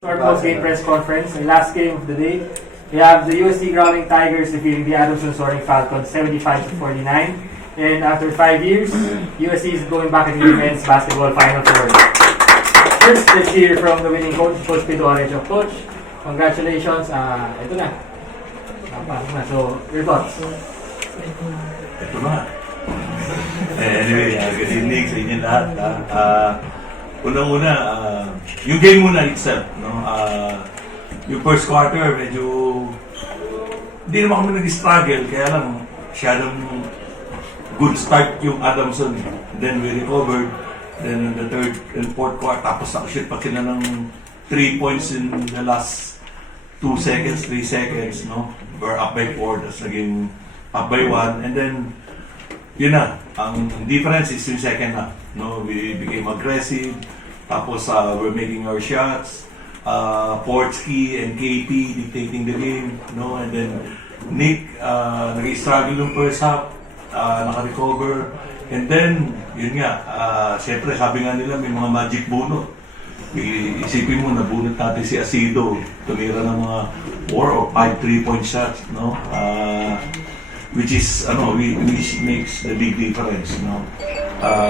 Short post-game press conference, the last game of the day. We have the USD Growling Tigers defeating the Adamson Soaring Falcons 75-49. And after 5 years, USD is going back in the men's basketball Final Four. First, let's hear from the winning coach, Coach Pito Arejo. Coach, congratulations. Ito na. So, your thoughts? Ito na. Anyway, good evening sa inyo lahat. Unang-una, yung game muna itself, no? Yung first quarter, medyo hindi naman kami nag-struggle, kaya lang masyadong good start yung Adamson. Then we recovered. Then in the third and fourth quarter, tapos nakashoot pa sila ng 3 points in the last 2 seconds, 3 seconds, no? We're up by 4, tapos naging up by 1, and then yun na, ang difference is yung second half, no? We became aggressive, tapos we're making our shots, Portsky and KP dictating the game, no? And then Nick, nag-struggle yung first half, naka-recover, and then, yun nga, siyempre sabi nga nila may mga magic bunot. Isipin mo, nabunot natin si Asido, tumira ng mga 4 or 5 3-point shots, no? Which is, which makes the big difference, no?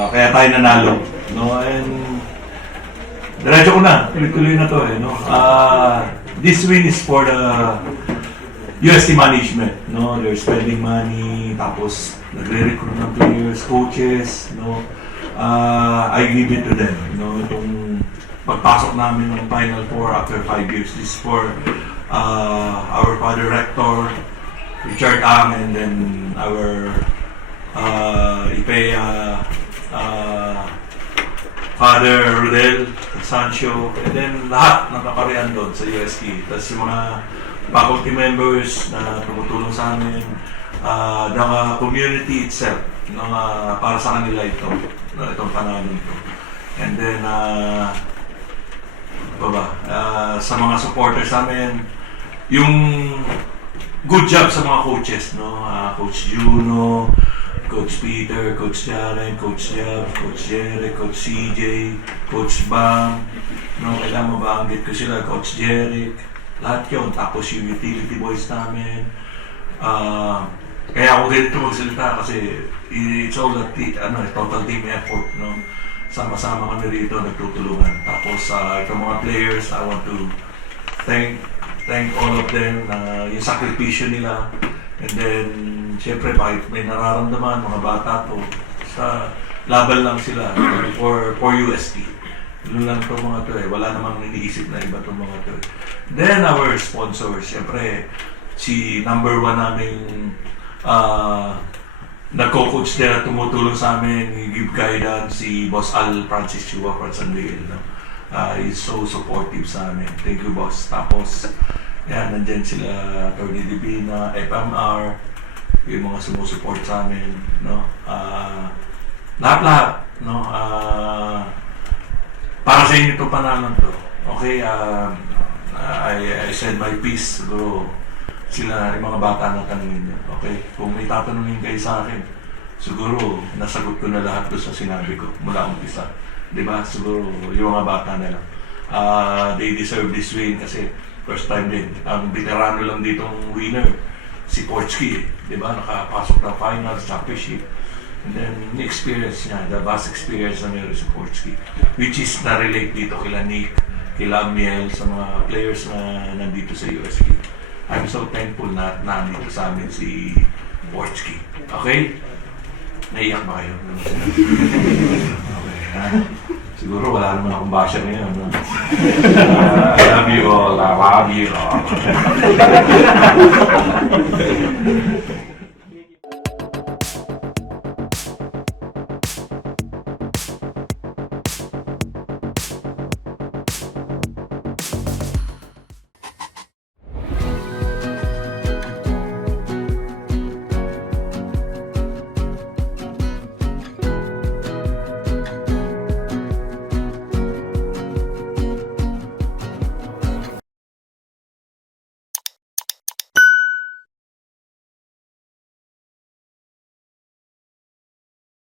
Kaya tayo nanalo, no? And diretso ko na, tuloy-tuloy na to, no? This win is for the UST management, no? They're spending money, tapos nagre-recruit ng players, coaches, no? I give it to them, no? Itong pagpasok namin ng Final Four after 5 years, this is for our father rector, Richard Ang, and then our IPEA Father Rodel Sancho, and then lahat ng kaparian doon sa UST. Tapos yung mga faculty members na tumutulong sa amin, the community itself, para sa kanila itong panalo ito. And then, sa mga supporters namin, yung good job sa mga coaches, no? Coach Juno, Coach Peter, Coach Jaren, Coach Jab, Coach Jerry, Coach CJ, Coach Bang, no? Kailangan mabanggit ko sila, Coach Jeric, lahat yun. Tapos yung utility boys namin. Kaya ako ganito magsalita kasi it's all a total team effort, no? Sama-sama kami rito, nagtutulungan. Tapos itong mga players, I want to thank all of them na yung sakripisyo nila. And then, siyempre, kahit may nararamdaman, mga bata to, sa laban lang sila for UST. Yun lang itong mga to wala namang iniisip na iba itong mga to Then, our sponsors, siyempre, si number 1 naming nagko-coach na tumutulong sa amin, give guidance, si Boss Al Francis Chua from San Miguel. No? He's so supportive sa amin. Thank you, boss. Tapos, yan, nandyan sila, Tony Divina, FMR, yung mga sumusuport sa amin, no? Lahat-lahat, no? Para sa inyo itong panahon to. Okay, I said my piece, siguro, sila yung mga bata na tanungin niyo. Okay? Kung may tatanungin kayo sa akin, siguro, nasagot ko na lahat doon sa sinabi ko, mula umpisa. Diba? Siguro, yung mga bata na lang. They deserve this win kasi first time din. Ang veterano lang ditong winner, si Portsky, di ba? Nakapasok ng finals, championship. And then, experience niya, the vast experience na meron si Portsky. Which is na-relate dito kila Nick, kila Miel, sa mga players na nandito sa USP. I'm so thankful na nandito sa amin si Portsky. Okay? Naiyak ba kayo? Okay, ha? Siguro wala naman akong basya ngayon. No? I love you all. I love you all.